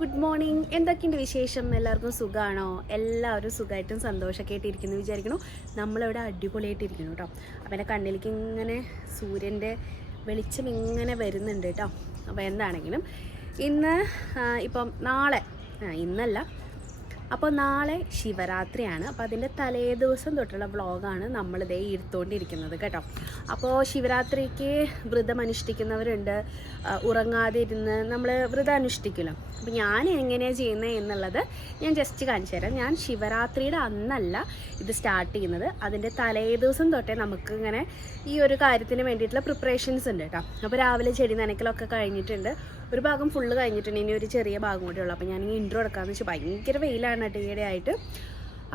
Good morning എന്തൊക്കെയുണ്ട് വിശേഷം? എല്ലാവർക്കും സുഖമാണോ എല്ലാവരും സുഖമായിട്ടും സന്തോഷമൊക്കെ ആയിട്ടിരിക്കുന്നു വിചാരിക്കണു നമ്മളിവിടെ അടിപൊളിയായിട്ട് ഇരിക്കുന്നു കേട്ടോ. അപ്പം എന്റെ കണ്ണിലേക്ക് ഇങ്ങനെ സൂര്യന്റെ വെളിച്ചം ഇങ്ങനെ വരുന്നുണ്ട് കേട്ടോ. അപ്പോൾ എന്താണെങ്കിലും ഇന്ന് ഇപ്പം നാളെ ഇന്നല്ല അപ്പോൾ നാളെ ശിവരാത്രിയാണ്. അപ്പോൾ അതിന്റെ തലേ ദിവസം തൊട്ടുള്ള വ്ളോഗാണ് നമ്മളിതേ എടുത്തുകൊണ്ടിരിക്കുന്നത് കേട്ടോ. അപ്പോൾ ശിവരാത്രിക്ക് വ്രതം അനുഷ്ഠിക്കുന്നവരുണ്ട് ഉറങ്ങാതെ ഇരുന്ന് നമ്മൾ വ്രതം അനുഷ്ഠിക്കുമല്ലോ അപ്പോൾ ഞാൻ എങ്ങനെയാണ് ചെയ്യുന്നത് എന്നുള്ളത് ഞാൻ ജസ്റ്റ് കാണിച്ചു തരാം. ഞാൻ ശിവരാത്രിയുടെ അന്നല്ല ഇത് സ്റ്റാർട്ട് ചെയ്യുന്നത്. അതിന്റെ തലേ ദിവസം തൊട്ടേ നമുക്ക് ഇങ്ങനെ ഈ ഒരു കാര്യത്തിന് വേണ്ടിയിട്ടുള്ള പ്രിപ്പറേഷൻസ് ഉണ്ട് കേട്ടോ. അപ്പോൾ രാവിലെ ചെടി നനയ്ക്കലൊക്കെ കഴിഞ്ഞിട്ടുണ്ട്. ഒരു ഭാഗം ഫുള്ള് കഴിഞ്ഞിട്ടുണ്ട്. ഇനി ഒരു ചെറിയ ഭാഗം കൂടെ ഉള്ളൂ. അപ്പോൾ ഞാൻ ഇൻട്രോ എടുക്കാമെന്ന് വെച്ചാൽ ഭയങ്കര വെയിലാണ്. കേട്ടോ ഈയിടെ ആയിട്ട്.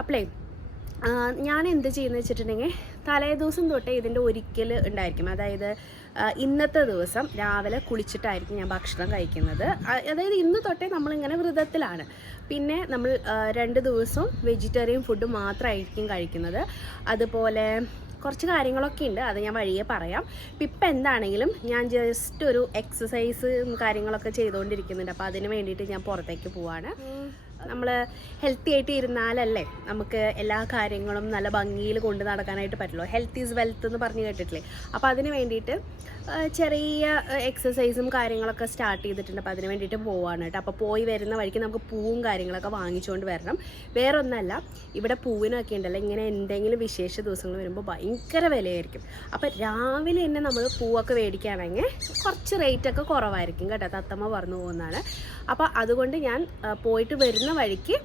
അപ്ലൈ ഞാൻ എന്ത് ചെയ്യുന്നത് വെച്ചിട്ടുണ്ടെങ്കിൽ തലേ ദിവസം തൊട്ടേ ഇതിന്റെ ഒരിക്കൽ ഉണ്ടായിരിക്കും. അതായത് ഇന്നത്തെ ദിവസം രാവിലെ കുളിച്ചിട്ടായിരിക്കും ഞാൻ ഭക്ഷണം കഴിക്കുന്നത്. അതായത് ഇന്ന് തൊട്ടേ നമ്മളിങ്ങനെ വ്രതത്തിലാണ്. പിന്നെ നമ്മൾ രണ്ട് ദിവസവും വെജിറ്റേറിയൻ ഫുഡ് മാത്രമായിരിക്കും കഴിക്കുന്നത്. അതുപോലെ കുറച്ച് കാര്യങ്ങളൊക്കെ ഉണ്ട് അത് ഞാൻ വഴിയെ പറയാം. ഇപ്പം എന്താണെങ്കിലും ഞാൻ ജസ്റ്റ് ഒരു എക്സസൈസ് കാര്യങ്ങളൊക്കെ ചെയ്തുകൊണ്ടിരിക്കുന്നുണ്ട് അപ്പോൾ അതിന് വേണ്ടിയിട്ട് ഞാൻ പുറത്തേക്ക് പോവാണ്. നമ്മൾ ഹെൽത്തി ആയിട്ട് ഇരുന്നാലല്ലേ നമുക്ക് എല്ലാ കാര്യങ്ങളും നല്ല ഭംഗിയിൽ കൊണ്ട് നടക്കാനായിട്ട് പറ്റുള്ളൂ. ഹെൽത്ത് ഈസ് വെൽത്ത് എന്ന് പറഞ്ഞ് കേട്ടിട്ടില്ലേ? അപ്പോൾ അതിന് വേണ്ടിയിട്ട് ചെറിയ എക്സസൈസും കാര്യങ്ങളൊക്കെ സ്റ്റാർട്ട് ചെയ്തിട്ടുണ്ട്. അപ്പോൾ അതിന് വേണ്ടിയിട്ട് പോവാണ് കേട്ടോ. അപ്പോൾ പോയി വരുന്ന വഴിക്ക് നമുക്ക് പൂവും കാര്യങ്ങളൊക്കെ വാങ്ങിച്ചുകൊണ്ട് വരണം. വേറെ ഒന്നല്ല ഇവിടെ പൂവിനൊക്കെ ഉണ്ടല്ലോ. ഇങ്ങനെ എന്തെങ്കിലും വിശേഷ ദിവസങ്ങൾ വരുമ്പോൾ ഭയങ്കര വിലയായിരിക്കും. അപ്പോൾ രാവിലെ തന്നെ നമ്മൾ പൂവൊക്കെ മേടിക്കുകയാണെങ്കിൽ കുറച്ച് റേറ്റൊക്കെ കുറവായിരിക്കും കേട്ടോ. തത്തമ്മ പറഞ്ഞു പോകുന്നതാണ്. അപ്പോൾ അതുകൊണ്ട് ഞാൻ പോയിട്ട് വരുന്ന വഴിക്ക്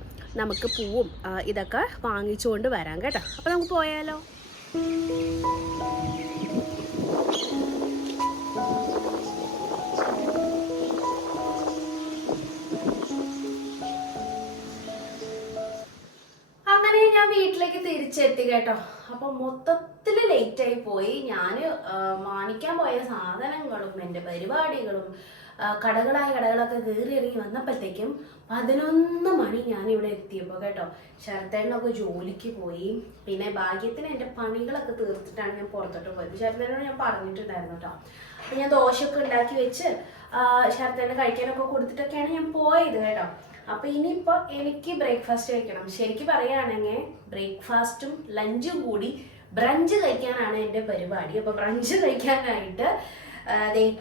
നമുക്ക് പൂവും ഇതൊക്കെ വാങ്ങിച്ചുകൊണ്ട് വരാം കേട്ടോ. അപ്പോൾ നമുക്ക് പോയാലോ? അങ്ങനെ ഞാൻ വീട്ടിലേക്ക് തിരിച്ചെത്തി കേട്ടോ. അപ്പൊ മൊത്തത്തിൽ ലേറ്റ് ആയി പോയി. ഞാൻ മാനിക്കാൻ പോയ സാധനങ്ങളും എന്റെ പരിപാടികളും കടകളായ കടകളൊക്കെ കയറി ഇറങ്ങി വന്നപ്പോഴത്തേക്കും പതിനൊന്ന് മണി ഞാൻ ഇവിടെ എത്തിയപ്പോൾ കേട്ടോ. ശരത്തേണ്ണൊക്കെ ജോലിക്ക് പോയി. പിന്നെ ഭാഗ്യത്തിന് എന്റെ പണികളൊക്കെ തീർത്തിട്ടാണ് ഞാൻ പുറത്തോട്ട് പോയത്. ശരത്തേനോട് ഞാൻ പറഞ്ഞിട്ടുണ്ടായിരുന്നു കേട്ടോ. അപ്പൊ ഞാൻ ദോശയൊക്കെ ഉണ്ടാക്കി വെച്ച് ശരത്തേനെ കഴിക്കാനൊക്കെ കൊടുത്തിട്ടൊക്കെയാണ് ഞാൻ പോയത് കേട്ടോ. അപ്പൊ ഇനിയിപ്പോ എനിക്ക് ബ്രേക്ക്ഫാസ്റ്റ് കഴിക്കണം ശരിക്കും പറയുകയാണെങ്കിൽ ബ്രേക്ക്ഫാസ്റ്റും ലഞ്ചും കൂടി ബ്രഞ്ച് കഴിക്കാനാണ് എന്റെ പരിപാടി. അപ്പോൾ ബ്രഞ്ച് കഴിക്കാനായിട്ട്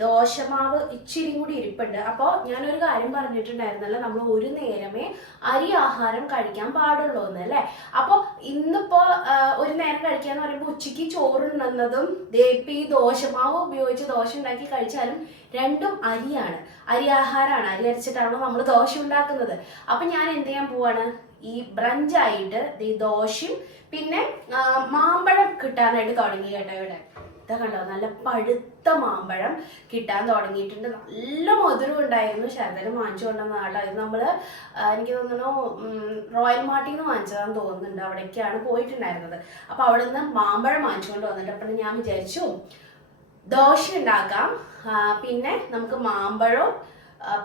ദോശമാവ് ഇച്ചിരി കൂടി ഇരിപ്പുണ്ട്. അപ്പോൾ ഞാനൊരു കാര്യം പറഞ്ഞിട്ടുണ്ടായിരുന്നല്ലോ നമ്മൾ ഒരു നേരമേ അരി ആഹാരം കഴിക്കാൻ പാടുള്ളൂ എന്ന് അല്ലേ? അപ്പോൾ ഇന്നിപ്പോ ഒരു നേരം കഴിക്കാൻ പറയുമ്പോൾ ഉച്ചയ്ക്ക് ചോറുണ്ടെന്നതും ഇപ്പൊ ഈ ദോശമാവ് ഉപയോഗിച്ച് ദോശ ഉണ്ടാക്കി കഴിച്ചാലും രണ്ടും അരിയാണ്. അരി ആഹാരമാണ് അരി അരച്ചിട്ടാണോ നമ്മൾ ദോശ ഉണ്ടാക്കുന്നത്. അപ്പൊ ഞാൻ എന്ത് ചെയ്യാൻ പോവാണ്? ഈ ബ്രഞ്ചായിട്ട് ഈ ദോശയും പിന്നെ മാമ്പഴം കിട്ടാനായിട്ട് തുടങ്ങി കേട്ടോ ഇവിടെ. ഇതാ കണ്ടോ? നല്ല പഴുത്ത മാമ്പഴം കിട്ടാൻ തുടങ്ങിയിട്ടുണ്ട്. നല്ല മധുരം ഉണ്ടായിരുന്നു. ശരതന് വാങ്ങിച്ചു കൊണ്ടുവന്ന ആട്ടോ ഇത് നമ്മൾ ആ, എനിക്ക് തോന്നുന്നു റോയൽ മാർട്ടിൽ നിന്ന് വാങ്ങിച്ചതാന്ന് തോന്നുന്നുണ്ട്. അവിടേക്കാണ് പോയിട്ടുണ്ടായിരുന്നത്. അപ്പൊ അവിടെ നിന്ന് മാമ്പഴം വാങ്ങിച്ചുകൊണ്ട് വന്നിട്ട് അപ്പോൾ ഞാൻ വിചാരിച്ചു ദോശ ഉണ്ടാക്കാം. പിന്നെ നമുക്ക് മാമ്പഴവും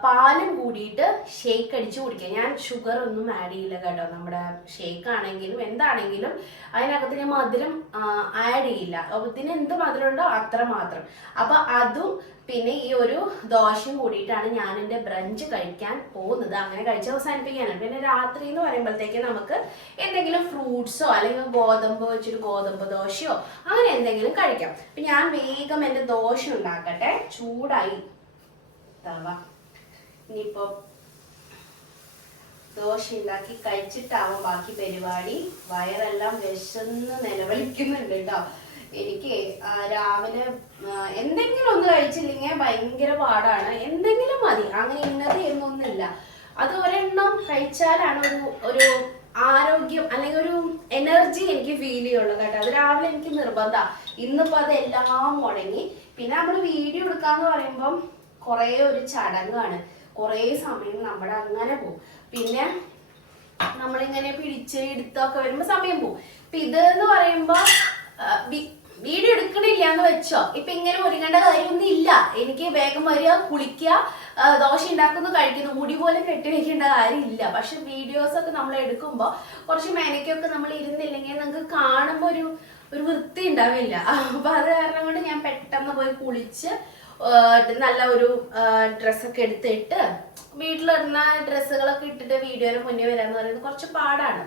പാലും കൂടിയിട്ട് ഷേക്ക് അടിച്ച് കുടിക്കുക. ഞാൻ ഷുഗർ ഒന്നും ആഡ് ചെയ്യില്ല കേട്ടോ. നമ്മുടെ ഷേക്ക് ആണെങ്കിലും എന്താണെങ്കിലും അതിനകത്ത് ഞാൻ മധുരം ആഡ് ചെയ്യില്ല. അപ്പൊ ഇതിന് എന്ത് മധുരം ഉണ്ടോ അത്ര മാത്രം. അപ്പൊ അതും പിന്നെ ഈ ഒരു ദോശയും കൂടിയിട്ടാണ് ഞാൻ എന്റെ ബ്രഞ്ച് കഴിക്കാൻ പോകുന്നത്. അങ്ങനെ കഴിച്ച് അവസാനിപ്പിക്കാനാണ് പിന്നെ രാത്രി എന്ന് പറയുമ്പോഴത്തേക്ക് നമുക്ക് എന്തെങ്കിലും ഫ്രൂട്ട്സോ അല്ലെങ്കിൽ ഗോതമ്പ് വെച്ചൊരു ഗോതമ്പ് ദോശയോ അങ്ങനെ എന്തെങ്കിലും കഴിക്കാം. അപ്പൊ ഞാൻ വേഗം എന്റെ ദോശ ഉണ്ടാക്കട്ടെ. ചൂടായി. തവ. ഇനിയിപ്പോ ദോശ ഉണ്ടാക്കി കഴിച്ചിട്ടാവും ബാക്കി പരിപാടി. വയറെല്ലാം വിശന്ന് നിലവിളിക്കുന്നുണ്ട് കേട്ടോ എനിക്ക് രാവിലെ എന്തെങ്കിലും ഒന്ന് കഴിച്ചില്ലെങ്കിൽ ഭയങ്കര പാടാണ്. എന്തെങ്കിലും മതി. അങ്ങനെ ഇന്നത് എന്നൊന്നുമില്ല. അത് ഒരെണ്ണം കഴിച്ചാലാണ് ഒരു ഒരു ആരോഗ്യം അല്ലെങ്കിൽ ഒരു എനർജി എനിക്ക് ഫീൽ ചെയ്യുള്ളൂ കേട്ടോ. അത് രാവിലെ എനിക്ക് നിർബന്ധ. ഇന്നിപ്പോ അതെല്ലാം മുടങ്ങി. പിന്നെ നമ്മൾ വീഡിയോ എടുക്കാന്ന് പറയുമ്പം കുറേ ഒരു ചടങ്ങാണ്. കുറേ സമയം നമ്മൾ അങ്ങനെ പോകും. പിന്നെ നമ്മളിങ്ങനെ പിടിച്ച് എടുത്തൊക്കെ വരുമ്പോൾ സമയം പോകും. ഇപ്പൊ ഇത് എന്ന് പറയുമ്പോ വീഡിയോ എടുക്കണില്ല എന്ന് വെച്ചോ. ഇപ്പൊ ഇങ്ങനെ ഒരുങ്ങേണ്ട കാര്യമൊന്നും ഇല്ല. എനിക്ക് വേഗം വരിക കുളിക്കുക ദോശ ഉണ്ടാക്കുന്നു കഴിക്കുന്നു മുടി പോലെ കെട്ടി വെക്കേണ്ട കാര്യമില്ല. പക്ഷെ വീഡിയോസ് ഒക്കെ നമ്മൾ എടുക്കുമ്പോൾ കുറച്ച് മേനയ്ക്കൊക്കെ നമ്മൾ ഇരുന്നില്ലെങ്കിൽ നമുക്ക് കാണുമ്പോൾ ഒരു ഒരു വൃത്തി ഉണ്ടാവില്ല. അപ്പൊ അത് കാരണം കൊണ്ട് ഞാൻ പെട്ടെന്ന് പോയി കുളിച്ച് നല്ല ഒരു ഡ്രസ്സൊക്കെ എടുത്തിട്ട് വീട്ടിലിടുന്ന ഡ്രസ്സുകളൊക്കെ ഇട്ടിട്ട് വീഡിയോയിൽ മുന്നേ വരാന്ന് പറയുന്നത് കുറച്ച് പാടാണ്.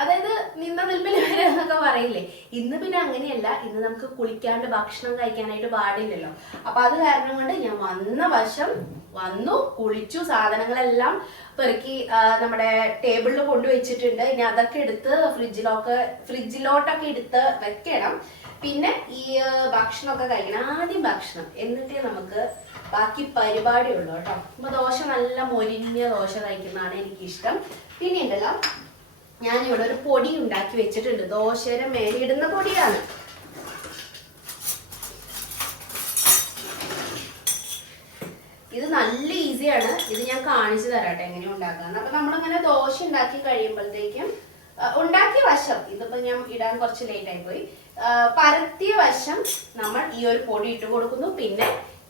അതായത് നിന്ന നിൽപ്പിൽ വരെ എന്നൊക്കെ പറയില്ലേ? ഇന്ന് പിന്നെ അങ്ങനെയല്ല. ഇന്ന് നമുക്ക് കുളിക്കാണ്ട് ഭക്ഷണം കഴിക്കാനായിട്ട് പാടില്ലല്ലോ. അപ്പൊ അത് കാരണം കൊണ്ട് ഞാൻ വന്ന വശം വന്നു കുളിച്ചു സാധനങ്ങളെല്ലാം പെറുക്കി നമ്മുടെ ടേബിളിൽ കൊണ്ടുവച്ചിട്ടുണ്ട് ഇനി അതൊക്കെ എടുത്ത് ഫ്രിഡ്ജിലൊക്കെ ഫ്രിഡ്ജിലോട്ടൊക്കെ എടുത്ത് വെക്കണം. പിന്നെ ഈ ഭക്ഷണമൊക്കെ കഴിക്കണം. ആദ്യം ഭക്ഷണം. എന്നിട്ടേ നമുക്ക് ബാക്കി പരിപാടി ഉള്ളൂ കേട്ടോ. അപ്പൊ ദോശ നല്ല മൊരിഞ്ഞ ദോശ കഴിക്കുന്നതാണ് എനിക്കിഷ്ടം. പിന്നെ ഉണ്ടല്ലോ ഞാനിവിടെ ഒരു പൊടി ഉണ്ടാക്കി വെച്ചിട്ടുണ്ട്. ദോശയുടെ മേലെ ഇടുന്ന പൊടിയാണ്. ഇത് നല്ല ഈസിയാണ്. ഇത് ഞാൻ കാണിച്ചു തരാട്ടെ എങ്ങനെ ഉണ്ടാക്കാന്ന്. അപ്പൊ നമ്മളിങ്ങനെ ദോശ ഉണ്ടാക്കി കഴിയുമ്പോഴത്തേക്കും ഉണ്ടാക്കിയ വശം ഇതിപ്പോ ഞാൻ ഇടാൻ കുറച്ച് ലേറ്റ് ആയി പോയി. പരത്തിയ വശം നമ്മൾ ഈ ഒരു പൊടി ഇട്ട് കൊടുക്കുന്നു. പിന്നെ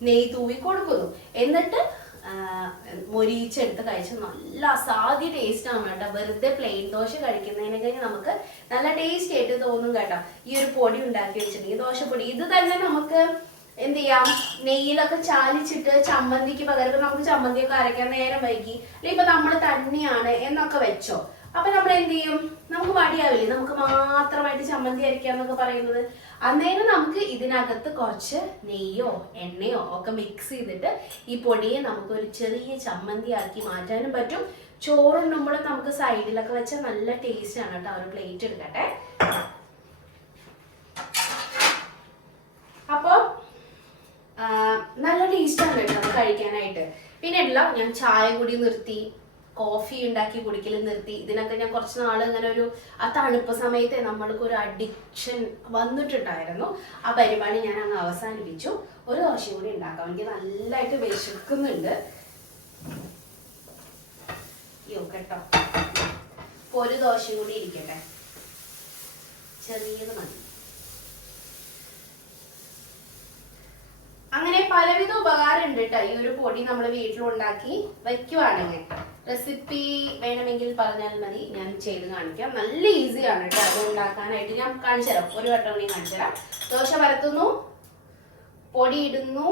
നെയ് തൂവി കൊടുക്കുന്നു. എന്നിട്ട് മൊരിയിച്ചെടുത്ത് കഴിച്ച നല്ല അസാധ്യ ടേസ്റ്റ് ആണ് കേട്ടോ. വെറുതെ പ്ലെയിൻ ദോശ കഴിക്കുന്നതിനെ കഴിഞ്ഞാൽ നമുക്ക് നല്ല ടേസ്റ്റ് ആയിട്ട് തോന്നും കേട്ടോ. ഈ ഒരു പൊടി ഉണ്ടാക്കി വെച്ചിട്ടുണ്ടെങ്കിൽ ദോശപ്പൊടി. ഇത് തന്നെ നമുക്ക് എന്ത് ചെയ്യാം? നെയ്യിലൊക്കെ ചാലിച്ചിട്ട് ചമ്മന്തിക്ക് പകരം നമുക്ക് ചമ്മന്തിയൊക്കെ അരയ്ക്കാൻ നേരം വൈകി. അല്ലെങ്കിൽ ഇപ്പൊ നമ്മൾ തന്നെയാണ് എന്നൊക്കെ വെച്ചോ. അപ്പൊ നമ്മൾ എന്ത് ചെയ്യും? നമുക്ക് മടിയാവില്ലേ? നമുക്ക് മാത്രമായിട്ട് ചമ്മന്തി അരയ്ക്കാന്നൊക്കെ പറയുന്നത്. അന്നേരം നമുക്ക് ഇതിനകത്ത് കുറച്ച് നെയ്യോ എണ്ണയോ ഒക്കെ മിക്സ് ചെയ്തിട്ട് ഈ പൊടിയെ നമുക്ക് ഒരു ചെറിയ ചമ്മന്തി ആക്കി മാറ്റാനും പറ്റും. ചോറുണ്ണുമ്പോഴും നമുക്ക് സൈഡിലൊക്കെ വെച്ചാൽ നല്ല ടേസ്റ്റ് ആണ് കേട്ടോ ഒരു പ്ലേറ്റ് എടുക്കട്ടെ. അപ്പോൾ നല്ല ടേസ്റ്റ് ആണ് കേട്ടോ കഴിക്കാനായിട്ട്. പിന്നെ എല്ലാം ഞാൻ ചായ കൂടി നിർത്തി. കോഫി ഉണ്ടാക്കി കുടിക്കൽ നിർത്തി. ഇതിനൊക്കെ ഞാൻ കുറച്ച് നാൾ ഇങ്ങനെ ഒരു ആ തണുപ്പ് സമയത്ത് നമ്മൾക്ക് ഒരു അഡിക്ഷൻ വന്നിട്ടുണ്ടായിരുന്നു. ആ പരിപാടി ഞാൻ അങ്ങ് അവസാനിപ്പിച്ചു. ഒരു ദോശയും കൂടി ഉണ്ടാക്കാം. എനിക്ക് നല്ലതായിട്ട് വിശക്കുന്നുണ്ട്. അയ്യോ കേട്ടോ. അപ്പൊ ഒരു ദോശയും കൂടി ഇരിക്കട്ടെ. ചെറിയത് മതി. അങ്ങനെ പലവിധ ഉപകാരം ഉണ്ട് കേട്ടോ ഈ ഒരു പൊടി നമ്മൾ വീട്ടിലുണ്ടാക്കി വെക്കുവാണെങ്കിൽ. റെസിപ്പി വേണമെങ്കിൽ പറഞ്ഞാൽ മതി. ഞാൻ ചെയ്ത് കാണിക്കാം. നല്ല ഈസിയാണ് കേട്ടോ അത് ഉണ്ടാക്കാനായിട്ട് ഞാൻ കാണിച്ചു തരാം. ഒരു വട്ടം കൂടി കാണിച്ചു തരാം. ദോശ പരത്തുന്നു. പൊടി ഇടുന്നു.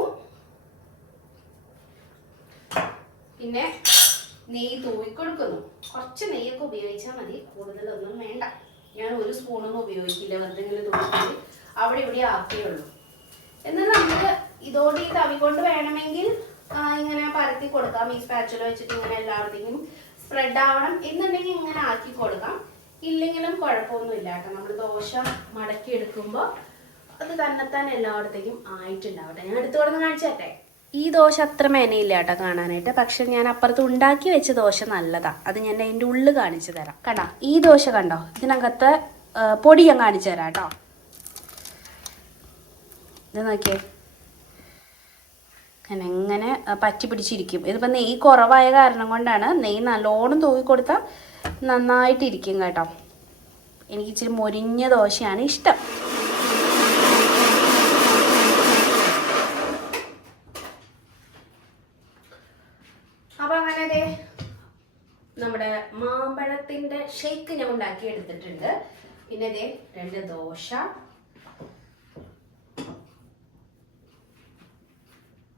പിന്നെ നെയ്യ് തൂവി കൊടുക്കുന്നു. കുറച്ച് നെയ്യൊക്കെ ഉപയോഗിച്ചാൽ മതി. കൂടുതലൊന്നും വേണ്ട. ഞാൻ ഒരു സ്പൂണൊന്നും ഉപയോഗിക്കില്ല. വെറുതെ തൂക്കി അവിടെ ഇവിടെ ആക്കിയുള്ളൂ എന്നാൽ നമ്മൾ ഇതോടെ ഈ തവി കൊണ്ട് വേണമെങ്കിൽ ഇങ്ങനെ പരത്തി കൊടുക്കാം. ഈ സ്പാച്ചുല വെച്ചിട്ട് ഇങ്ങനെ എല്ലായിടത്തേക്കും സ്പ്രെഡ് ആവണം. എന്നുണ്ടെങ്കിൽ ഇങ്ങനെ ആക്കി കൊടുക്കാം. ഇല്ലെങ്കിലും കുഴപ്പമൊന്നുമില്ല കേട്ടോ. നമ്മൾ ദോശ മടക്കി എടുക്കുമ്പോൾ അത് തന്നെത്താൻ എല്ലായിടത്തേക്കും ആയിട്ടുണ്ടാവട്ടെ. ഞാൻ എടുത്തു കൊടുന്ന് കാണിച്ചേട്ടെ. ഈ ദോശ അത്ര മേനയില്ല കേട്ടോ കാണാനായിട്ട്. പക്ഷെ ഞാൻ അപ്പുറത്ത് ഉണ്ടാക്കി വെച്ച ദോശ നല്ലതാ. അത് ഞാൻ അതിന്റെ ഉള്ളിൽ കാണിച്ചു തരാം. കണ്ടോ? ഈ ദോശ കണ്ടോ? ഇതിനകത്ത് പൊടി ഞാൻ കാണിച്ചു തരാം കേട്ടോ. ഇത് നോക്കിയേ. അങ്ങനെ പറ്റി പിടിച്ചിരിക്കും ഇതിപ്പോൾ നെയ്യ് കുറവായ കാരണം കൊണ്ടാണ് നെയ്യ് നല്ലോണം തൂക്കി കൊടുത്താൽ നന്നായിട്ടിരിക്കും കേട്ടോ. എനിക്ക് ഇച്ചിരി മൊരിഞ്ഞ ദോശയാണ് ഇഷ്ടം. അപ്പോൾ അങ്ങനെ നമ്മുടെ മാമ്പഴത്തിന്റെ ഷേക്ക് ഞാൻ ഉണ്ടാക്കി എടുത്തിട്ടുണ്ട് പിന്നെ ദേ രണ്ട് ദോശ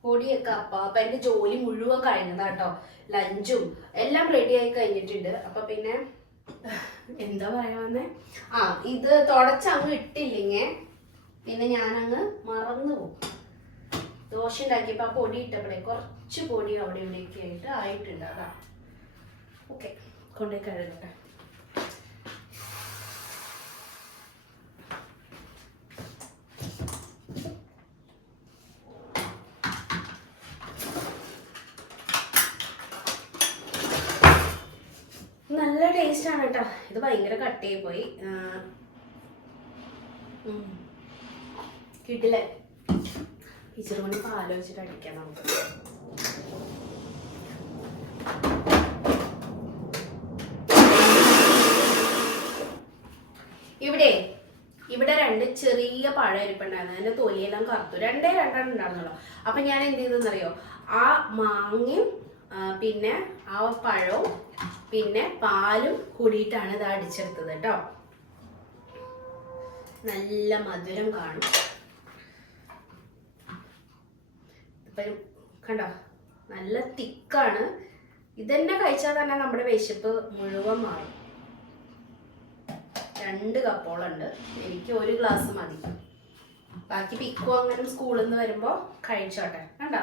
പൊടിയൊക്കെ അപ്പ അപ്പൊ എന്റെ ജോലി മുഴുവൻ കഴിഞ്ഞതാ കേട്ടോ ലഞ്ചും എല്ലാം റെഡി ആയി കഴിഞ്ഞിട്ടുണ്ട്. അപ്പൊ പിന്നെ എന്താ പറയാ ആ ഇത് തുടച്ചങ്ങ് ഇട്ടില്ലെങ്കിൽ പിന്നെ ഞാനങ്ങ് മറന്നു പോകും. ദോശ ഉണ്ടാക്കിയപ്പോ ആ പൊടി ഇട്ടപ്പോഴേ കുറച്ച് പൊടി അവിടെ ഇവിടെയൊക്കെ ആയിട്ട് ആയിട്ടുണ്ട്. അതാ. ഓക്കെ കൊണ്ടുപോയി കഴുകട്ടെ നല്ല ടേസ്റ്റ് ആണ് കേട്ടോ ഇത് ഭയങ്കര കട്ടയായി പോയി. കിട്ടില്ലേ? ഇച്ചിരി കൊണ്ട് പാൽ വെച്ചിട്ട് അടിക്കാം നമുക്ക്. ഇവിടെ ഇവിടെ രണ്ട് ചെറിയ പഴം ഇരിപ്പുണ്ടായിരുന്നു അതിന്റെ തൊലിയെല്ലാം കറുത്തു. രണ്ടേ രണ്ടെണ്ണം ഉണ്ടായിരുന്നുള്ളൂ. അപ്പൊ ഞാൻ എന്ത് ചെയ്തെന്നറിയോ ആ മാങ്ങയും പിന്നെ ആ പഴവും പിന്നെ പാലും കൂടിയിട്ടാണ് ഇത് അടിച്ചെടുത്തത് കേട്ടോ. നല്ല മധുരം കാണും. കണ്ടോ? നല്ല തിക്കാണ്. ഇതന്നെ കഴിച്ചാൽ തന്നെ നമ്മുടെ വിശപ്പ് മുഴുവൻ മാറും. രണ്ട് കപ്പോളുണ്ട്. എനിക്ക് ഒരു ഗ്ലാസ് മതി. ബാക്കി പിക്കോ അങ്ങനെ സ്കൂളിൽ നിന്ന് വരുമ്പോൾ കഴിച്ചോട്ടെ. കണ്ടോ?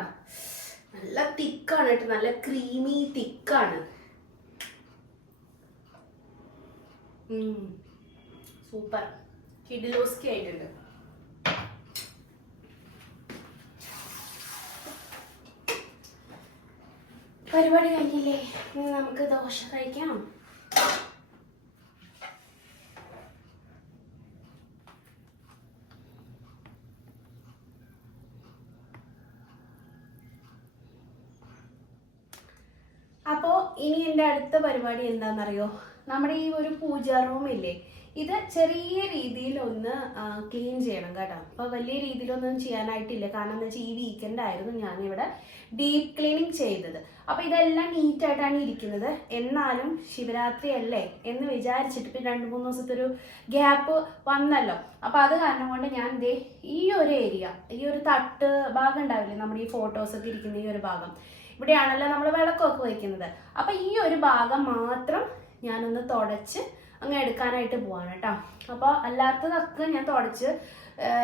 നല്ല തിക്കാണ് കേട്ടോ. നല്ല ക്രീമി തിക്കാണ്. സൂപ്പർ. കിഡിലോസ്കി ആയിട്ടുണ്ട്. പരിപാടി കഴിഞ്ഞില്ലേ? നമുക്ക് ദോശ കഴിക്കാം. അപ്പോൾ ഇനി എന്റെ അടുത്ത പരിപാടി എന്താണെന്നറിയോ? നമ്മുടെ ഈ ഒരു പൂജാ റൂം ഇല്ലേ ഇത് ചെറിയ രീതിയിൽ ഒന്ന് ക്ലീൻ ചെയ്യണം കേട്ടോ. അപ്പോൾ വലിയ രീതിയിലൊന്നും ചെയ്യാനായിട്ടില്ല. കാരണം എന്താ വെച്ചാൽ ഈ വീക്കെൻഡ് ആയിരുന്നു ഞാൻ ഇവിടെ ഡീപ്പ് ക്ലീനിങ് ചെയ്തത്. അപ്പോൾ ഇതെല്ലാം നീറ്റായിട്ടാണ് ഇരിക്കുന്നത്. എന്നാലും ശിവരാത്രി അല്ലേ എന്ന് വിചാരിച്ചിട്ട് പിന്നെ രണ്ട് മൂന്ന് ദിവസത്തെ ഒരു ഗ്യാപ്പ് വന്നല്ലോ. അപ്പോൾ അത് കാരണം കൊണ്ട് ഞാൻ ദേ ഈ ഒരു ഏരിയ ഈ ഒരു തട്ട് ഭാഗം ഉണ്ടാവില്ലേ നമ്മുടെ ഈ ഫോട്ടോസൊക്കെ ഇരിക്കുന്ന ഈ ഒരു ഭാഗം ഇവിടെയാണല്ലോ നമ്മൾ വിളക്കൊക്കെ വയ്ക്കുന്നത് അപ്പോൾ ഈ ഒരു ഭാഗം മാത്രം ഞാനൊന്ന് തുടച്ച് അങ്ങ് എടുക്കാനായിട്ട് പോവാണ് കേട്ടോ. അപ്പോൾ അല്ലാത്തതൊക്കെ ഞാൻ തുടച്ച്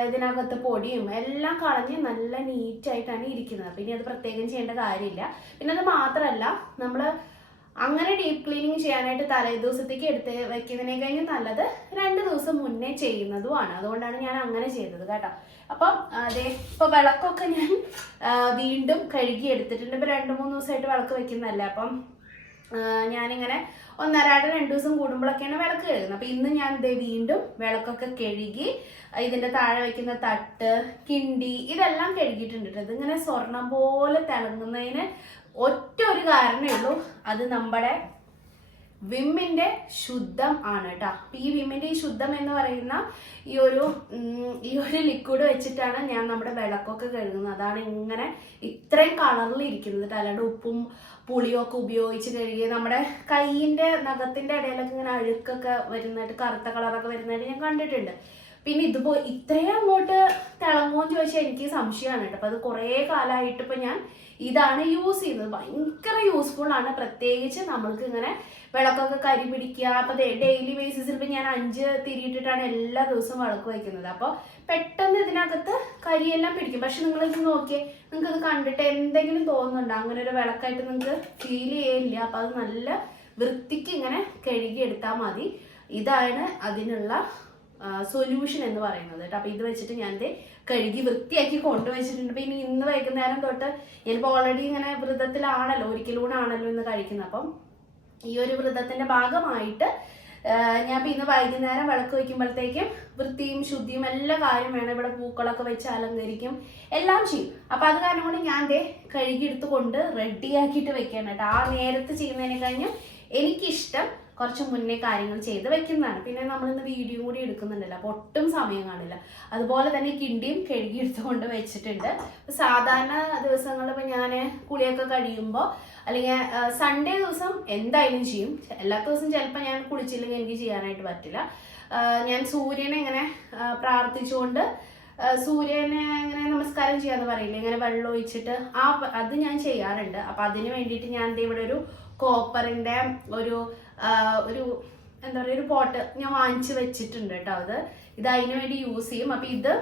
ഇതിനകത്ത് പൊടിയും എല്ലാം കളഞ്ഞ് നല്ല നീറ്റായിട്ടാണ് ഇരിക്കുന്നത്. പിന്നെ അത് പ്രത്യേകം ചെയ്യേണ്ട കാര്യമില്ല. പിന്നെ അത് മാത്രമല്ല നമ്മൾ അങ്ങനെ ഡീപ്പ് ക്ലീനിങ് ചെയ്യാനായിട്ട് തലേ ദിവസത്തേക്ക് എടുത്ത് വെക്കുന്നതിനെ കഴിഞ്ഞ് നല്ലത് രണ്ട് ദിവസം മുന്നേ ചെയ്യുന്നതുമാണ്. അതുകൊണ്ടാണ് ഞാൻ അങ്ങനെ ചെയ്തത് കേട്ടോ. അപ്പം അതെ ഇപ്പോൾ വിളക്കൊക്കെ ഞാൻ വീണ്ടും കഴുകി എടുത്തിട്ടുണ്ട്. ഇപ്പം രണ്ട് മൂന്ന് ദിവസമായിട്ട് വിളക്ക് വെക്കുന്നതല്ലേ. അപ്പം ഞാനിങ്ങനെ ഒന്നരാട് രണ്ട് ദിവസം കൂടുമ്പോഴൊക്കെയാണ് വിളക്ക് കഴുകുന്നത്. അപ്പൊ ഇന്ന് ഞാൻ ദേ വീണ്ടും വിളക്കൊക്കെ കഴുകി ഇതിന്റെ താഴെ വെക്കുന്ന തട്ട് കിണ്ടി ഇതെല്ലാം കഴുകിയിട്ടുണ്ട് ട്ടോ. ഇതിങ്ങനെ സ്വർണം പോലെ തിളങ്ങുന്നതിന് ഒറ്റ ഒരു കാരണമേ ഉള്ളൂ. അത് നമ്മുടെ വിമ്മിന്റെ ശുദ്ധം ആണ് കേട്ടോ. ഈ വിമ്മിന്റെ ഈ ശുദ്ധം എന്ന് പറയുന്ന ഈ ഒരു ഈ ഒരു ലിക്വിഡ് വെച്ചിട്ടാണ് ഞാൻ നമ്മുടെ വിളക്കൊക്കെ കഴുകുന്നത്. അതാണ് ഇങ്ങനെ ഇത്രയും കളറിൽ ഇരിക്കുന്നത് അല്ലാണ്ട് ഉപ്പും പുളിയും ഒക്കെ ഉപയോഗിച്ച് കഴുകി നമ്മുടെ കൈയിന്റെ നഖത്തിന്റെ ഇടയിലൊക്കെ ഇങ്ങനെ അഴുക്കൊക്കെ വരുന്നതായിട്ട് കറുത്ത കളറൊക്കെ വരുന്നതായിട്ട് ഞാൻ കണ്ടിട്ടുണ്ട്. പിന്നെ ഇതുപോലെ ഇത്രയും അങ്ങോട്ട് തിളങ്ങുമെന്ന് ചോദിച്ചാൽ എനിക്ക് സംശയമാണ് കേട്ടോ. അപ്പൊ അത് കുറേ കാലമായിട്ട് ഇപ്പൊ ഞാൻ ഇതാണ് യൂസ് ചെയ്യുന്നത്. ഭയങ്കര യൂസ്ഫുൾ ആണ്. പ്രത്യേകിച്ച് നമ്മൾക്ക് ഇങ്ങനെ വിളക്കൊക്കെ കരി പിടിക്കുക. അപ്പൊ ഡെയിലി ബേസിസിൽ ഇപ്പൊ ഞാൻ അഞ്ച് തിരിയിട്ടിട്ടാണ് എല്ലാ ദിവസവും വിളക്ക് വയ്ക്കുന്നത്. അപ്പോൾ പെട്ടെന്ന് ഇതിനകത്ത് കരിയെല്ലാം പിടിക്കും. പക്ഷെ നിങ്ങൾ ഇത് നോക്കിയേ നിങ്ങൾക്ക് ഇത് കണ്ടിട്ട് എന്തെങ്കിലും തോന്നുന്നുണ്ടോ? അങ്ങനെ ഒരു വിളക്കായിട്ട് നിങ്ങൾക്ക് ഫീൽ ചെയ്യില്ല അപ്പൊ അത് നല്ല വൃത്തിക്ക് ഇങ്ങനെ കഴുകി എടുത്താൽ മതി. ഇതാണ് അതിനുള്ള സൊല്യൂഷൻ എന്ന് പറയുന്നത് കേട്ടോ. അപ്പൊ ഇത് വെച്ചിട്ട് ഞാൻ ദേ കഴുകി വൃത്തിയാക്കി കൊണ്ടുവച്ചിട്ടുണ്ട്. ഇനി ഇന്ന് വൈകുന്നേരം തൊട്ട് ചിലപ്പോൾ ഓൾറെഡി ഇങ്ങനെ വ്രതത്തിലാണല്ലോ ഒരിക്കലൂടാണല്ലോ ഇന്ന് കഴിക്കുന്നത്. അപ്പം ഈ ഒരു വ്രതത്തിന്റെ ഭാഗമായിട്ട് ഞാൻ ഇന്ന് വൈകുന്നേരം വിളക്ക് വയ്ക്കുമ്പോഴത്തേക്കും വൃത്തിയും ശുദ്ധിയും എല്ലാ കാര്യം വേണം. ഇവിടെ പൂക്കളൊക്കെ വെച്ച് അലങ്കരിക്കും എല്ലാം ചെയ്യും. അപ്പം അത് കാരണം കൊണ്ട് ഞാൻ ദേ കഴുകിയെടുത്തുകൊണ്ട് റെഡിയാക്കിയിട്ട് വെക്കണം കേട്ടോ. ആ നേരത്ത് ചെയ്യുന്നതിനെ കഴിഞ്ഞ് എനിക്കിഷ്ടം കുറച്ച് മുന്നേ കാര്യങ്ങൾ ചെയ്ത് വെക്കുന്നതാണ്. പിന്നെ നമ്മൾ ഇന്ന് വീഡിയോ കൂടി എടുക്കുന്നുണ്ടല്ലോ അപ്പോൾ ഒട്ടും സമയം കാണില്ല. അതുപോലെ തന്നെ കിണ്ടിയും കഴുകി എടുത്തുകൊണ്ട് വെച്ചിട്ടുണ്ട്. സാധാരണ ദിവസങ്ങളിൽ ഇപ്പം ഞാൻ കുളിയൊക്കെ കഴിയുമ്പോൾ അല്ലെങ്കിൽ സൺഡേ ദിവസം എന്തായാലും ചെയ്യും. എല്ലാ ദിവസവും ചിലപ്പോൾ ഞാൻ കുളിച്ചില്ലെങ്കിൽ എനിക്ക് ചെയ്യാനായിട്ട് പറ്റില്ല. ഞാൻ സൂര്യനെ ഇങ്ങനെ പ്രാർത്ഥിച്ചുകൊണ്ട് സൂര്യനെ ഇങ്ങനെ നമസ്കാരം ചെയ്യാന്ന് പറയില്ലേ ഇങ്ങനെ വെള്ളം ഒഴിച്ചിട്ട് ആ അത് ഞാൻ ചെയ്യാറുണ്ട്. അപ്പൊ അതിന് വേണ്ടിയിട്ട് ഞാൻ ഇവിടെ ഒരു കോപ്പറിന്റെ ഒരു ഒരു എന്താ പറയുക ഒരു പോട്ട് ഞാൻ വാങ്ങിച്ചു വെച്ചിട്ടുണ്ട് കേട്ടോ അത്. ഇത് അതിന് വേണ്ടി യൂസ് ചെയ്യും. അപ്പം ഇത്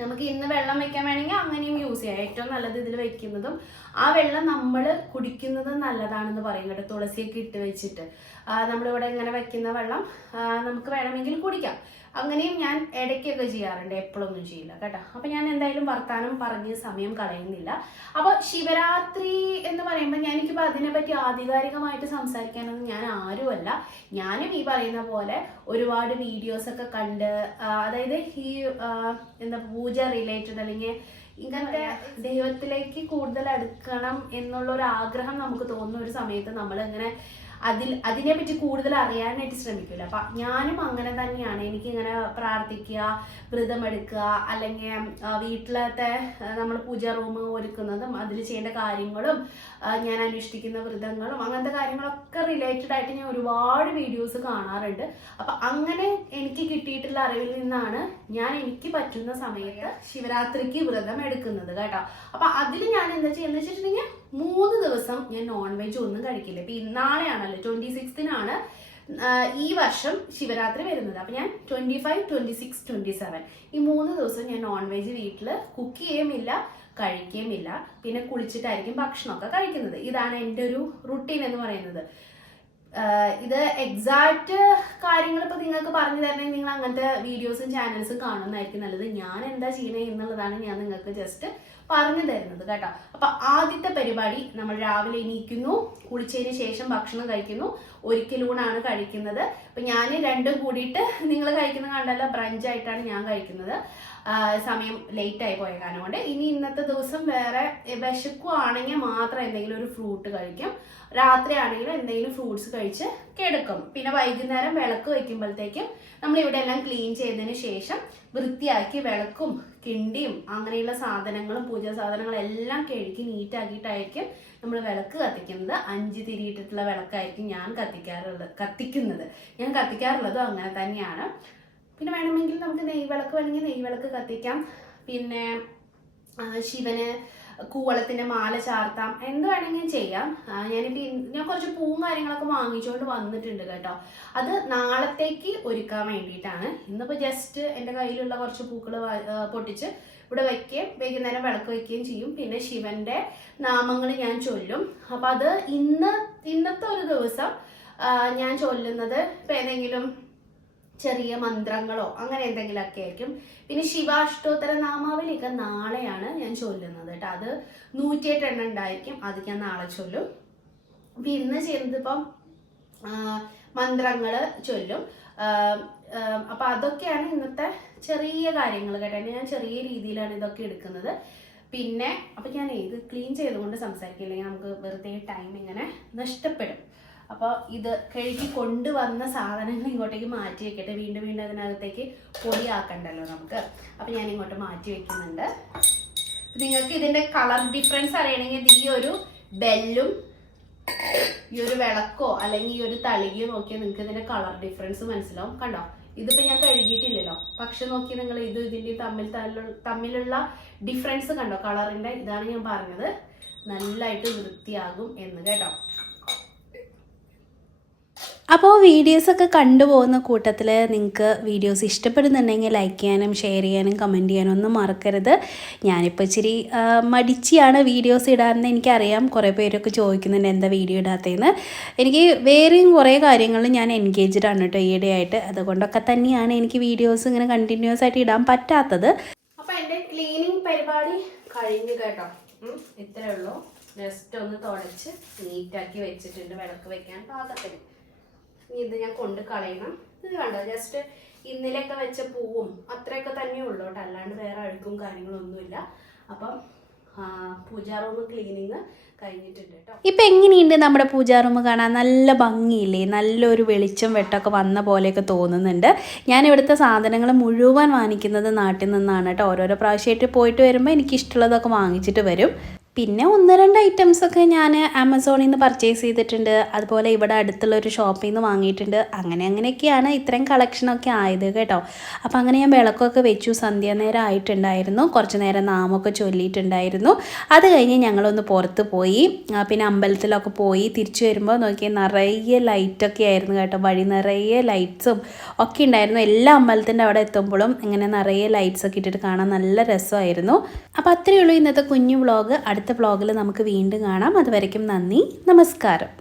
നമുക്ക് ഇന്ന് വെള്ളം വെക്കാൻ വേണമെങ്കിൽ അങ്ങനെയും യൂസ് ചെയ്യാം. ഏറ്റവും നല്ലത് ഇതിൽ വെക്കുന്നതും ആ വെള്ളം നമ്മൾ കുടിക്കുന്നതും നല്ലതാണെന്ന് പറയും കേട്ടോ തുളസിയൊക്കെ ഇട്ട് വെച്ചിട്ട്. നമ്മളിവിടെ ഇങ്ങനെ വെക്കുന്ന വെള്ളം നമുക്ക് വേണമെങ്കിൽ കുടിക്കാം. അങ്ങനെയും ഞാൻ ഇടയ്ക്കൊക്കെ ചെയ്യാറുണ്ട് എപ്പോഴൊന്നും ചെയ്യില്ല കേട്ടോ. അപ്പൊ ഞാൻ എന്തായാലും വർത്താനം പറഞ്ഞ് സമയം കളയുന്നില്ല. അപ്പൊ ശിവരാത്രി എന്ന് പറയുമ്പോൾ ഞാൻ എനിക്കിപ്പോ അതിനെ പറ്റി ആധികാരികമായിട്ട് സംസാരിക്കാനൊന്നും ഞാൻ ആരുമല്ല. ഞാനും ഈ പറയുന്ന പോലെ ഒരുപാട് വീഡിയോസ് ഒക്കെ കണ്ട് അതായത് ഈ എന്താ പൂജ റിലേറ്റഡ് അല്ലെങ്കിൽ ഇങ്ങനത്തെ ദൈവത്തിലേക്ക് കൂടുതൽ അടുക്കണം എന്നുള്ള ഒരു ആഗ്രഹം നമുക്ക് തോന്നുന്ന ഒരു സമയത്ത് നമ്മൾ ഇങ്ങനെ അതിൽ അതിനെ പറ്റി കൂടുതൽ അറിയാനായിട്ട് ശ്രമിക്കില്ല അപ്പം ഞാനും അങ്ങനെ തന്നെയാണ്. എനിക്ക് എനിക്കിങ്ങനെ പ്രാർത്ഥിക്കുക വ്രതമെടുക്കുക അല്ലെങ്കിൽ വീട്ടിലത്തെ നമ്മൾ പൂജ റൂം ഒരുക്കുന്നതും അതിൽ ചെയ്യേണ്ട കാര്യങ്ങളും ഞാൻ അനുഷ്ഠിക്കുന്ന വ്രതങ്ങളും അങ്ങനത്തെ കാര്യങ്ങളൊക്കെ റിലേറ്റഡ് ആയിട്ട് ഞാൻ ഒരുപാട് വീഡിയോസ് കാണാറുണ്ട്. അപ്പം അങ്ങനെ എനിക്ക് കിട്ടിയിട്ടുള്ള അറിവിൽ നിന്നാണ് ഞാൻ എനിക്ക് പറ്റുന്ന സമയത്ത് ശിവരാത്രിക്ക് വ്രതം എടുക്കുന്നത് കേട്ടോ. അപ്പം അതിൽ ഞാൻ എന്താ ചെയ്യുന്നത് വെച്ചിട്ടുണ്ടെങ്കിൽ മൂന്ന് ദിവസം ഞാൻ നോൺ വെജ് ഒന്നും കഴിക്കില്ല. ഇപ്പം നാളെയാണല്ലോ ട്വന്റി സിക്സ്തിനാണ് ഈ വർഷം ശിവരാത്രി വരുന്നത്. അപ്പം ഞാൻ twenty five twenty six twenty seven ഈ മൂന്ന് ദിവസം ഞാൻ നോൺ വെജ് വീട്ടിൽ കുക്ക് ചെയ്യുമില്ല കഴിക്കുകയുമില്ല. പിന്നെ കുളിച്ചിട്ടായിരിക്കും ഭക്ഷണമൊക്കെ കഴിക്കുന്നത്. ഇതാണ് എന്റെ ഒരു റുട്ടീൻ എന്ന് പറയുന്നത്. ഇത് എക്സാക്റ്റ് കാര്യങ്ങൾ ഇപ്പൊ നിങ്ങൾക്ക് പറഞ്ഞു തരണമെങ്കിൽ നിങ്ങൾ അങ്ങനത്തെ വീഡിയോസും ചാനൽസും കാണുന്നതായിരിക്കും നല്ലത്. ഞാൻ എന്താ ചെയ്യണേ എന്നുള്ളതാണ് ഞാൻ നിങ്ങൾക്ക് ജസ്റ്റ് പറഞ്ഞു തരുന്നത് കേട്ടോ. അപ്പൊ ആദ്യത്തെ പരിപാടി നമ്മൾ രാവിലെ എണീക്കുന്നു കുളിച്ചതിന് ശേഷം ഭക്ഷണം കഴിക്കുന്നു. ഒരിക്കലൂണാണ് കഴിക്കുന്നത്. അപ്പൊ ഞാൻ രണ്ടും കൂടിയിട്ട് നിങ്ങൾ കഴിക്കുന്ന കണ്ടല്ല ബ്രഞ്ച് ആയിട്ടാണ് ഞാൻ കഴിക്കുന്നത്. സമയം ലേറ്റ് ആയി പോയ കാരണം കൊണ്ട്. ഇനി ഇന്നത്തെ ദിവസം വേറെ വിശക്കുവാണെങ്കിൽ മാത്രം എന്തെങ്കിലും ഒരു ഫ്രൂട്ട് കഴിക്കും. രാത്രി ആണെങ്കിൽ എന്തെങ്കിലും ഫ്രൂട്ട്സ് കഴിച്ച് കിടക്കും. പിന്നെ വൈകുന്നേരം വിളക്ക് വയ്ക്കുമ്പോഴത്തേക്കും നമ്മൾ ഇവിടെ എല്ലാം ക്ലീൻ ചെയ്തതിന് ശേഷം വൃത്തിയാക്കി വിളക്കും കിണ്ടിയും അങ്ങനെയുള്ള സാധനങ്ങളും പൂജാ സാധനങ്ങളും എല്ലാം കഴുകി നീറ്റാക്കിയിട്ടായിരിക്കും നമ്മൾ വിളക്ക് കത്തിക്കുന്നത്. അഞ്ച് തിരിയിട്ടിട്ടുള്ള വിളക്കായിരിക്കും ഞാൻ കത്തിക്കാറുള്ളത് കത്തിക്കുന്നത്. ഞാൻ കത്തിക്കാറുള്ളതും അങ്ങനെ തന്നെയാണ്. പിന്നെ വേണമെങ്കിൽ നമുക്ക് നെയ്വിളക്ക് വേണമെങ്കിൽ നെയ്വിളക്ക് കത്തിക്കാം. പിന്നെ ശിവന് കൂവളത്തിന്റെ മാല ചാർത്താം. എന്ത് വേണമെങ്കിലും ചെയ്യാം. ഞാൻ ഞാനിപ്പോ ഞാൻ കുറച്ച് പൂവും കാര്യങ്ങളൊക്കെ വാങ്ങിച്ചുകൊണ്ട് വന്നിട്ടുണ്ട് കേട്ടോ. അത് നാളത്തേക്ക് ഒരുക്കാൻ വേണ്ടിയിട്ടാണ്. ഇന്നിപ്പോ ജസ്റ്റ് എന്റെ കയ്യിലുള്ള കുറച്ച് പൂക്കൾ പൊട്ടിച്ച് ഇവിടെ വയ്ക്കുകയും വൈകുന്നേരം വിളക്ക് വയ്ക്കുകയും ചെയ്യും. പിന്നെ ശിവന്റെ നാമങ്ങൾ ഞാൻ ചൊല്ലും. അപ്പൊ അത് ഇന്ന് ഇന്നത്തെ ഒരു ദിവസം ഞാൻ ചൊല്ലുന്നത് ഇപ്പൊ ഏതെങ്കിലും ചെറിയ മന്ത്രങ്ങളോ അങ്ങനെ എന്തെങ്കിലുമൊക്കെ ആയിരിക്കും. പിന്നെ ശിവാഷ്ടോത്തര നാമാവലിയൊക്കെ നാളെയാണ് ഞാൻ ചൊല്ലുന്നത് കേട്ടോ. അത് നൂറ്റിയെട്ട് എണ്ണം ഉണ്ടായിരിക്കും. അത് ഞാൻ നാളെ ചൊല്ലും. അപ്പം ഇന്ന് ചെയ്യുന്നത് ഇപ്പം മന്ത്രങ്ങൾ ചൊല്ലും. അപ്പം അതൊക്കെയാണ് ഇന്നത്തെ ചെറിയ കാര്യങ്ങൾ കേട്ടോ. ഞാൻ ചെറിയ രീതിയിലാണ് ഇതൊക്കെ എടുക്കുന്നത്. പിന്നെ അപ്പം ഞാൻ ഇത് ക്ലീൻ ചെയ്തുകൊണ്ട് സംസാരിക്കില്ലെങ്കിൽ നമുക്ക് വെറുതെ ടൈം ഇങ്ങനെ നഷ്ടപ്പെടും. അപ്പോൾ ഇത് കഴുകി കൊണ്ടുവന്ന സാധനങ്ങൾ ഇങ്ങോട്ടേക്ക് മാറ്റി വെക്കട്ടെ. വീണ്ടും വീണ്ടും അതിനകത്തേക്ക് പൊടിയാക്കണ്ടല്ലോ നമുക്ക്. അപ്പം ഞാൻ ഇങ്ങോട്ട് മാറ്റി വെക്കുന്നുണ്ട്. നിങ്ങൾക്ക് ഇതിന്റെ കളർ ഡിഫറൻസ് അറിയണമെങ്കിൽ ഈ ഒരു ബെല്ലും ഈ ഒരു വിളക്കോ അല്ലെങ്കിൽ ഈ ഒരു തളികയോ നോക്കിയാൽ നിങ്ങൾക്ക് ഇതിന്റെ കളർ ഡിഫറൻസ് മനസ്സിലാവും. കണ്ടോ? ഇതിപ്പോ ഞാൻ കഴുകിയിട്ടില്ലല്ലോ. പക്ഷെ നോക്കി നിങ്ങൾ ഇത് ഇതിന്റെ തമ്മിൽ തമ്മിലുള്ള- ഡിഫറൻസ് കണ്ടോ? കളറിന്റെ ഇതാണ് ഞാൻ പറഞ്ഞത്. നല്ലതായിട്ട് വൃത്തിയാകും എന്ന് കേട്ടോ. അപ്പോൾ വീഡിയോസൊക്കെ കണ്ടുപോകുന്ന കൂട്ടത്തിൽ നിങ്ങൾക്ക് വീഡിയോസ് ഇഷ്ടപ്പെടുന്നുണ്ടെങ്കിൽ ലൈക്ക് ചെയ്യാനും ഷെയർ ചെയ്യാനും കമന്റ് ചെയ്യാനും ഒന്നും മറക്കരുത്. ഞാനിപ്പോൾ ഇച്ചിരി മടിച്ചിയാണ് വീഡിയോസ് ഇടാമെന്ന് എനിക്കറിയാം. കുറേ പേരൊക്കെ ചോദിക്കുന്നുണ്ട് എന്താ വീഡിയോ ഇടാത്തതെന്ന്. എനിക്ക് വേറെയും കുറേ കാര്യങ്ങളിൽ ഞാൻ എൻഗേജ്ഡ് ആണ് കേട്ടോ ഈയിടെയായിട്ട്. അതുകൊണ്ടൊക്കെ തന്നെയാണ് എനിക്ക് വീഡിയോസ് ഇങ്ങനെ കണ്ടിന്യൂസ് ആയിട്ട് ഇടാൻ പറ്റാത്തത്. അപ്പോൾ എന്റെ ക്ലീനിങ് പരിപാടി കഴിഞ്ഞു കേട്ടോ. ഇത്രയേ ഇത്രേ ഉള്ളൂ. ജസ്റ്റ് ഒന്ന് തുടച്ച് നീറ്റാക്കി വെച്ചിട്ടുണ്ട്. വിളക്ക് വെക്കാൻ പാകത്തിന്. ഇനി ഇത് ഞാൻ കൊണ്ട് കളയണം. ഇത് കണ്ടോ? ജസ്റ്റ് ഇന്നലെയൊക്കെ വെച്ച പൂവും അത്രയൊക്കെ തന്നെ ഉള്ളൂ കേട്ടോ. അല്ലാണ്ട് വേറെ അഴുക്കും കാര്യങ്ങളൊന്നുമില്ല അപ്പം പൂജാ റൂം ക്ലീനിങ് കഴിഞ്ഞിട്ടുണ്ട് കേട്ടോ. ഇപ്പം എങ്ങനെയുണ്ട് നമ്മുടെ പൂജാ റൂം കാണാൻ? നല്ല ഭംഗിയില്ലേ? നല്ലൊരു വെളിച്ചം വെട്ടൊക്കെ വന്ന പോലെയൊക്കെ തോന്നുന്നുണ്ട്. ഞാൻ ഇവിടുത്തെ സാധനങ്ങൾ മുഴുവൻ വാങ്ങിക്കുന്നത് നാട്ടിൽ നിന്നാണ് കേട്ടോ. ഓരോരോ പ്രാവശ്യമായിട്ട് പോയിട്ട് വരുമ്പോൾ എനിക്ക് ഇഷ്ടമുള്ളതൊക്കെ വാങ്ങിച്ചിട്ട് വരും. പിന്നെ ഒന്ന് രണ്ട് ഐറ്റംസ് ഒക്കെ ഞാൻ ആമസോണിൽ നിന്ന് പർച്ചേസ് ചെയ്തിട്ടുണ്ട്. അതുപോലെ ഇവിടെ അടുത്തുള്ള ഒരു ഷോപ്പിൽ നിന്ന് വാങ്ങിയിട്ടുണ്ട്. അങ്ങനെ അങ്ങനെയൊക്കെയാണ് ഇത്രയും കളക്ഷനൊക്കെ ആയത് കേട്ടോ. അപ്പോൾ അങ്ങനെ ഞാൻ വിളക്കൊക്കെ വെച്ചു. സന്ധ്യ നേരം ആയിട്ടുണ്ടായിരുന്നു. കുറച്ച് നേരം നാമൊക്കെ ചൊല്ലിയിട്ടുണ്ടായിരുന്നു. അത് കഴിഞ്ഞ് ഞങ്ങളൊന്ന് പുറത്ത് പോയി. പിന്നെ അമ്പലത്തിലൊക്കെ പോയി. തിരിച്ചു വരുമ്പോൾ നോക്കിയാൽ നിറയെ ലൈറ്റൊക്കെ ആയിരുന്നു കേട്ടോ. വഴി നിറയെ ലൈറ്റ്സും ഒക്കെ ഉണ്ടായിരുന്നു. എല്ലാ അമ്പലത്തിന്റെ അവിടെ എത്തുമ്പോഴും ഇങ്ങനെ നിറയെ ലൈറ്റ്സൊക്കെ ഇട്ടിട്ട് കാണാൻ നല്ല രസമായിരുന്നു. അപ്പോൾ അത്രയേ ഉള്ളൂ ഇന്നത്തെ കുഞ്ഞു വ്ളോഗ് അടുത്ത വ്ളോഗിൽ നമുക്ക് വീണ്ടും കാണാം. അതുവരയ്ക്കും നന്ദി. നമസ്കാരം.